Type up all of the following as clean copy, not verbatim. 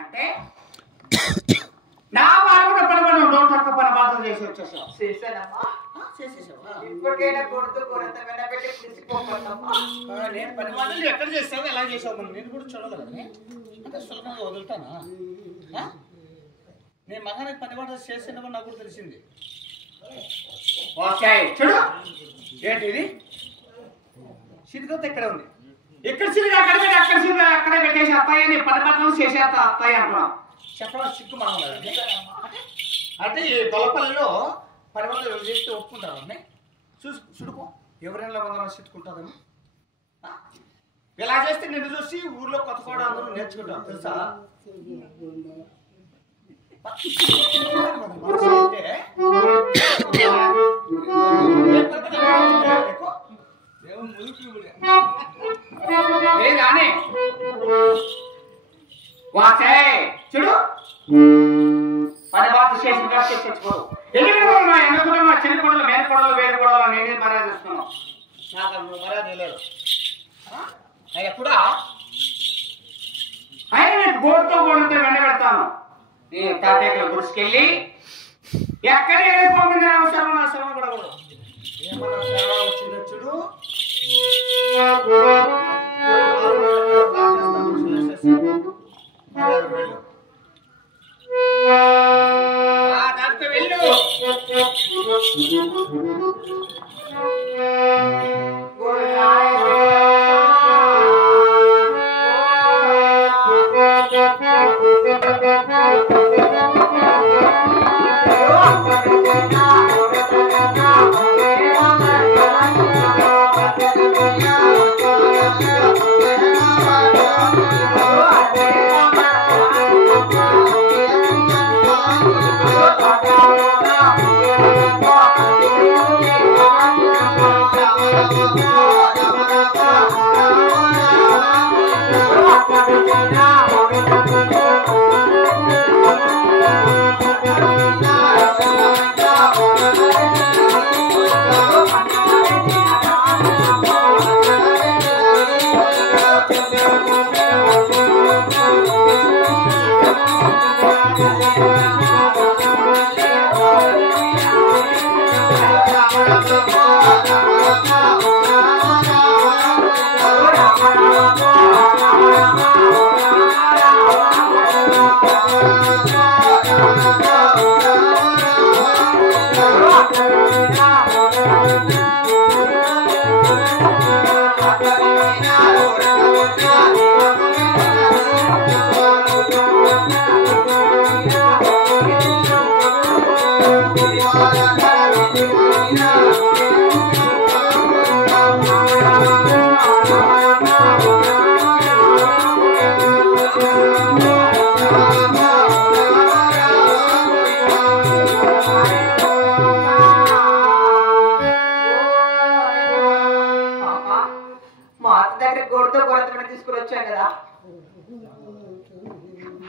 అంటే నా వాళ్ళు కూడా పని నోట్ పక్క పని బాధలు చేసి వచ్చేసావు. ఇప్పటికైనా కొడుతూ కొరత వెనబెట్టి కురిసిపోతామా? నేను పని బాధలు ఎక్కడ చేస్తావు, ఎలా చేసావు మనం నేను కూడా చూడగలను. అంటే సులభంగా వదులుతానా? నేను మగానికి పని బాధలు చేసినా నాకు కూడా తెలిసింది. ఓకే చూడు, ఏంటి ఇది సిరికొత్త ఇక్కడ ఉంది. ఇక్కడ సిరిగా అక్కడ పెట్టి అక్కడ సిరిగా అక్కడే పెట్టేసి అత్తాయి అని పని బాధలు చేసేస్తా అత్తాయి అంటున్నాం. చెప్పడం సిగ్గు మనం కదండి. అంటే ఈ దొలపల్లిలో పని బాధలు చేస్తే ఒప్పుకుంటారు అండి. చూడుకో ఎవరైనా వందన చెట్టుకుంటారని ఇలా చేస్తే నిన్ను చూసి ఊర్లో కొత్త కూడా అందరూ నేర్చుకుంటాం తెలుసా. చూడు పని బాధ చేసి తెచ్చుకోరు. చిన్న కొడలు మేలు కొడలు వేరు కొడలు నేనే మర్యాద ఇస్తున్నాను. నాకు మర్యాద లేదు. ఆయన కూడా ఆయన గోడుతో గోడుతో వెంట పెడతాను. నీ తాతయ్య గుడిసుకెళ్ళి ఎక్కడ ఏమైపోతుంది అవసరం నా శ్రమ కూడా కూడా ఏమన్నా సేవ వచ్చిందో చూడు. దాంతో వెళ్ళు.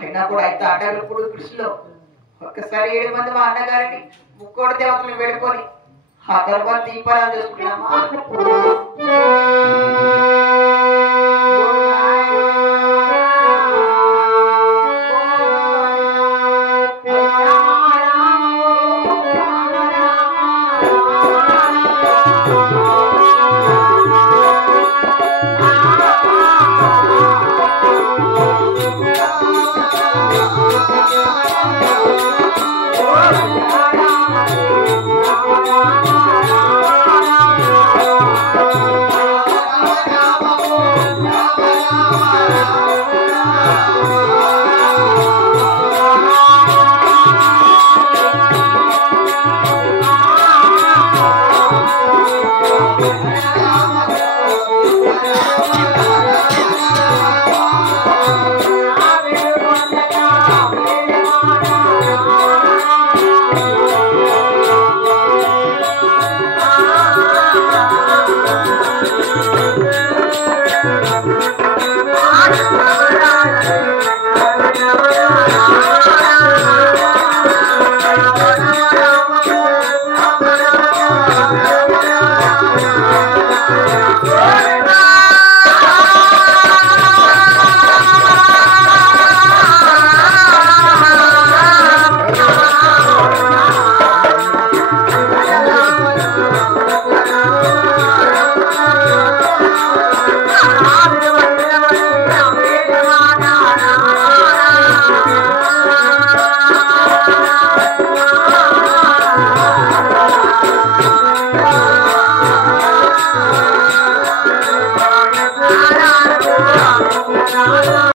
అయినా కూడా అయితే అడ్డగప్పుడు కృషిలో ఒక్కసారి 7 మంది మా అన్నగారిని ముక్కోడి దేవతలు వేడుకొని ఆ తర్వాత దీపారాలు చేసుకున్నామా.